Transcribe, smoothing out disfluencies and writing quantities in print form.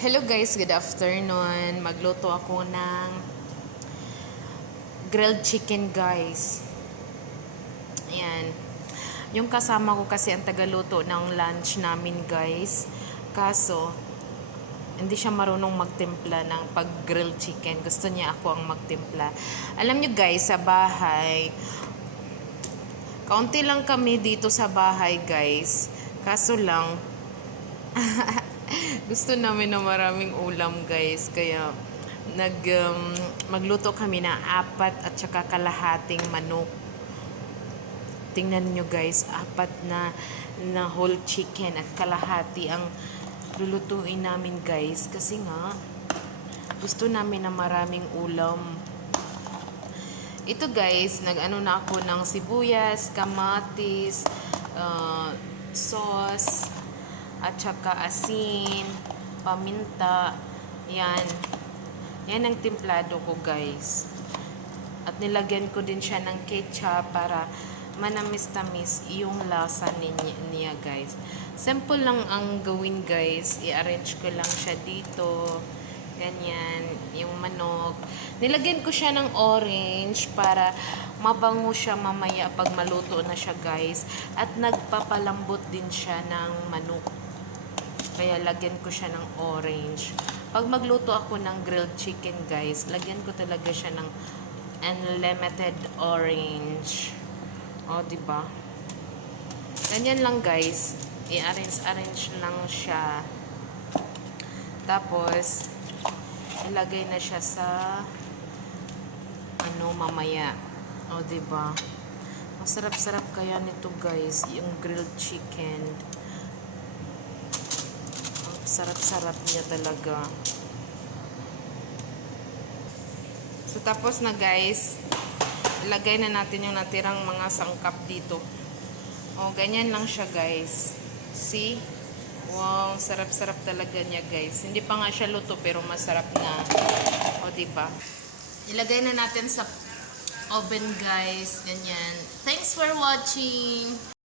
Hello guys, good afternoon. Magluto ako ng grilled chicken guys. Ayan. Yung kasama ko kasi ang tagaluto ng lunch namin guys. Kaso, hindi siya marunong magtimpla ng pag-grilled chicken. Gusto niya ako ang magtimpla. Alam nyo guys, sa bahay, kaunti lang kami dito sa bahay guys. Kaso lang, gusto namin na maraming ulam guys, kaya magluto kami ng 4 at saka kalahating manok. Tingnan nyo guys, 4 na whole chicken at kalahati ang lulutuin namin guys, kasi nga gusto namin na maraming ulam. Ito guys, nag-ano na ako ng sibuyas, kamatis, sauce, at saka asin, paminta. Yan. Yan ang timplado ko guys. At nilagyan ko din siya ng ketchup para manamis-tamis yung lasa niya guys. Simple lang ang gawin guys. I-arrange ko lang siya dito. Ganyan. Yung manok. Nilagyan ko siya ng orange para mabango siya mamaya pag maluto na siya guys. At nagpapalambot din siya ng manok. Kaya lagyan ko siya ng orange. Pag magluto ako ng grilled chicken guys, lagyan ko talaga siya ng unlimited orange. O, diba? Ganyan lang guys. I-arrange lang siya. Tapos, ilagay na siya sa mamaya. O, diba? Masarap-sarap kaya nito guys, yung grilled chicken. Sarap-sarap niya talaga. So, tapos na guys, ilagay na natin yung natirang mga sangkap dito. O, ganyan lang siya guys. See? Wow, sarap-sarap talaga niya guys. Hindi pa nga siya luto pero masarap na. O, diba? Ilagay na natin sa oven guys. Ganyan. Thanks for watching!